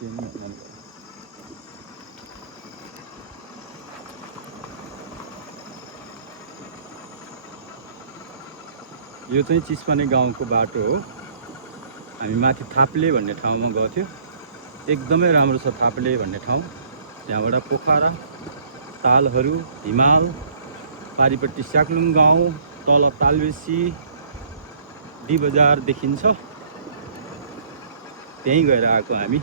यो चाहिँ चिसपानी गाउँको बाटो हो। हामी माथि थाप्ले भन्ने ठाउँमा गएको थियो। एकदमै राम्रो छ थाप्ले भन्ने ठाउँ। त्यहाँबाट पोखरा, तालहरू, हिमाल, पारिपट्टि स्याक्लुङ गाउँ, तल तालबेसी, डी बजार देखिन्छ। त्यहीँ गएर आएको हामी।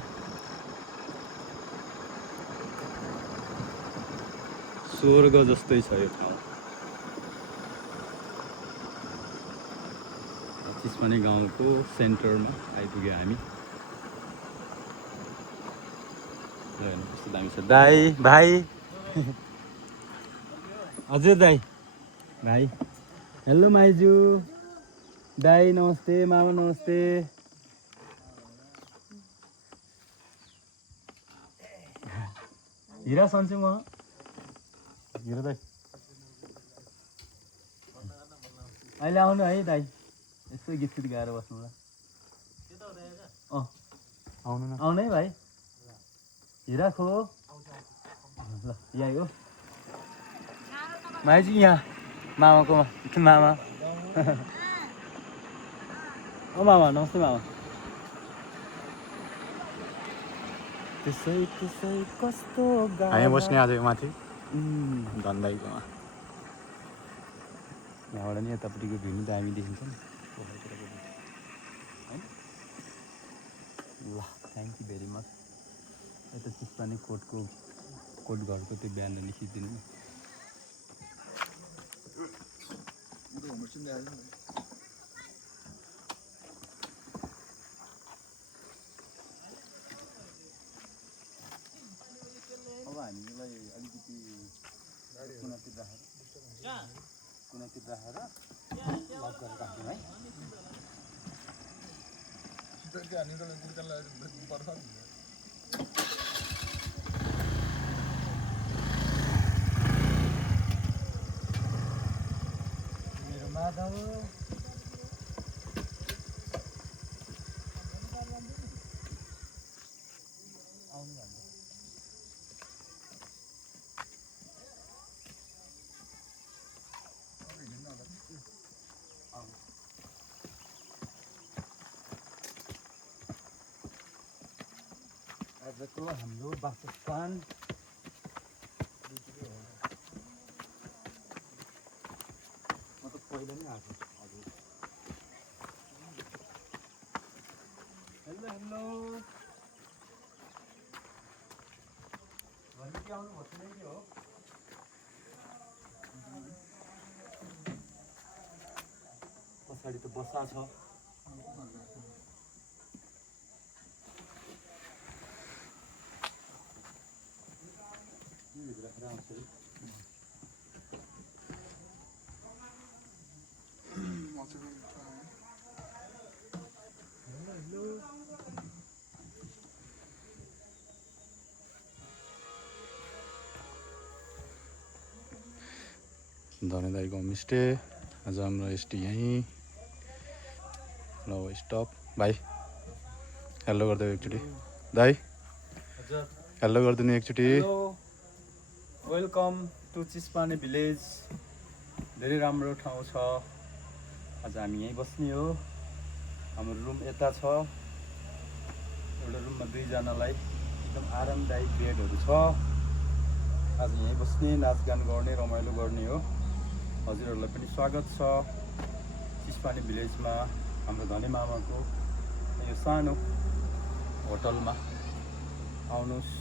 स्वर्ग जस्तै छ यो ठाउँ। चिसपानी गाउँको सेन्टरमा आइपुग्यो हामी। कस्तो दामी छ दाई भाइ। हजुर दाई भाइ। हेलो माइजू, दाई नमस्ते, मामा नमस्ते। हिरा सन्छु म। हिरा दाई अहिले आउनु है दाई, यसो गीत सित गाएर बस्नुलाई। आउनु न, आउनु है भाइ। हिरा खो ल यहीँ हो भाइजी, यहाँ मामाकोमा। मामा ओ मामा नमस्ते मामा। त्यसै त्यसै कस्तो हामी बस्ने आज माथि धनदाईकोमा। यहाँबाट नि यतापट्टिको भ्यू नि दामी देखिन्छ नि होइन। ल थ्याङ्क यू भेरी मच। यता चिसपानी कोटको कोट घरको त्यो ब्यानर लेखिदिनु नि। अब हामीलाई अलिकति कुनातिर राखेर लक गरेर राख्छौँ है। मेरो माधव आउनु भन्दा आजको हाम्रो वासस्थान म त पहिला नै आएको हजुर। हेलो हेलो भने के आउनु भएको छैन कि हो? पछाडि त बसा छ। धने दाईको होमस्टे। आज हाम्रो एसटी यहीँ। ल स्टप भाइ हेलो गरिदेऊ एकचोटि। दाई हेलो गरिदिनु एकचोटि। Welcome to Chisapani village. धेरै राम्रो ठाउँ छ। आज हामी यहीँ बस्ने हो। हाम्रो रुम यता छ। एउटा रुममा दुईजनालाई एकदम आरामदायी बेडहरू छ। आज यहीँ बस्ने, नाचगान गर्ने, रमाइलो गर्ने हो। हजुरहरूलाई पनि स्वागत छ चिसपानी भिलेजमा, हाम्रो धनी मामाको यो सानो होटलमा। आउनुहोस्,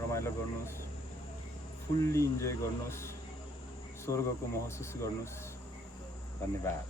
रमाइलो गर्नुहोस्, फुल्ली इन्जोय गर्नुहोस्, स्वर्गको महसुस गर्नुहोस्। धन्यवाद।